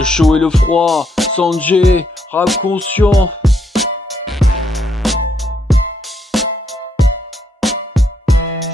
Le chaud et le froid, Sanjay, rap conscient.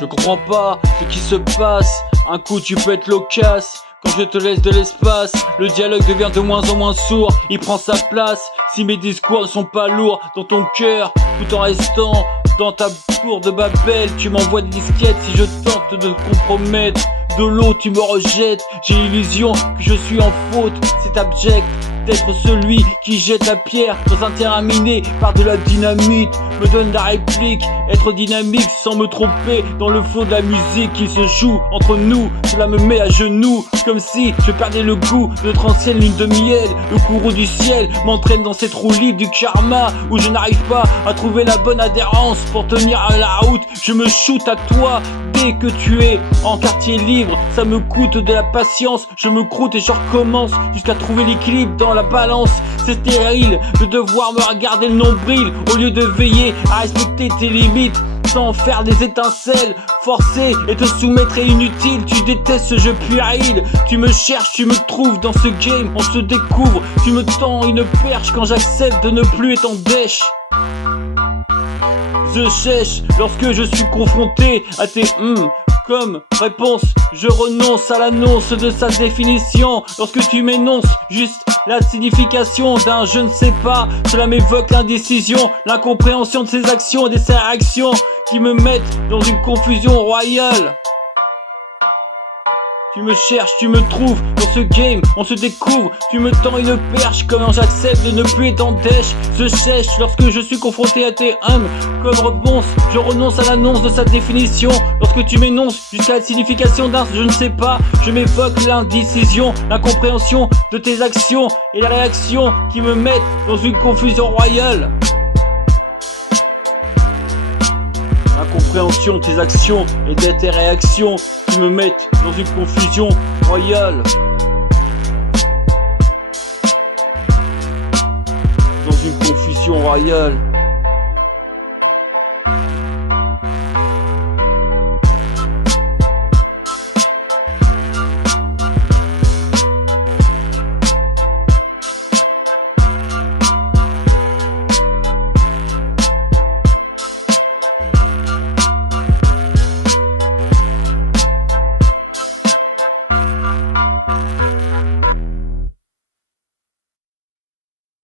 Je comprends pas ce qui se passe. Un coup tu peux être loquace. Quand je te laisse de l'espace, le dialogue devient de moins en moins sourd. Il prend sa place. Si mes discours ne sont pas lourds dans ton cœur, tout en restant dans ta tour de Babel, tu m'envoies des disquettes si je tente de te compromettre. De l'eau tu me rejettes, j'ai l'illusion que je suis en faute. C'est abject d'être celui qui jette la pierre dans un terrain miné par de la dynamite. Me donne la réplique, être dynamique sans me tromper dans le flot de la musique qui se joue entre nous. Cela me met à genoux, comme si je perdais le goût de notre ancienne ligne de miel. Le courroux du ciel m'entraîne dans cette roue libre du karma, où je n'arrive pas à trouver la bonne adhérence pour tenir à la route. Je me shoot à toi dès que tu es en quartier libre. Ça me coûte de la patience, je me croûte et je recommence jusqu'à trouver l'équilibre dans la balance. C'est stérile de devoir me regarder le nombril au lieu de veiller à respecter tes limites sans faire des étincelles. Forcer et te soumettre est inutile. Tu détestes ce jeu puéril. Tu me cherches, tu me trouves dans ce game. On se découvre, tu me tends une perche quand j'accepte de ne plus être en dèche. Je sèche lorsque je suis confronté à tes comme réponse, je renonce à l'annonce de sa définition. Lorsque tu m'énonces juste la signification d'un je ne sais pas, cela m'évoque l'indécision, l'incompréhension de ses actions et de ses réactions qui me mettent dans une confusion royale. Tu me cherches, tu me trouves, dans ce game, on se découvre. Tu me tends une perche, comment j'accepte de ne plus être en dèche. Je sèche lorsque je suis confronté à tes comme réponse, je renonce à l'annonce de sa définition. Lorsque tu m'énonces jusqu'à la signification d'un je ne sais pas, je m'évoque l'indécision, l'incompréhension de tes actions et les réactions qui me mettent dans une confusion royale. L'incompréhension de tes actions et de tes réactions qui me mettent dans une confusion royale. Dans une confusion royale.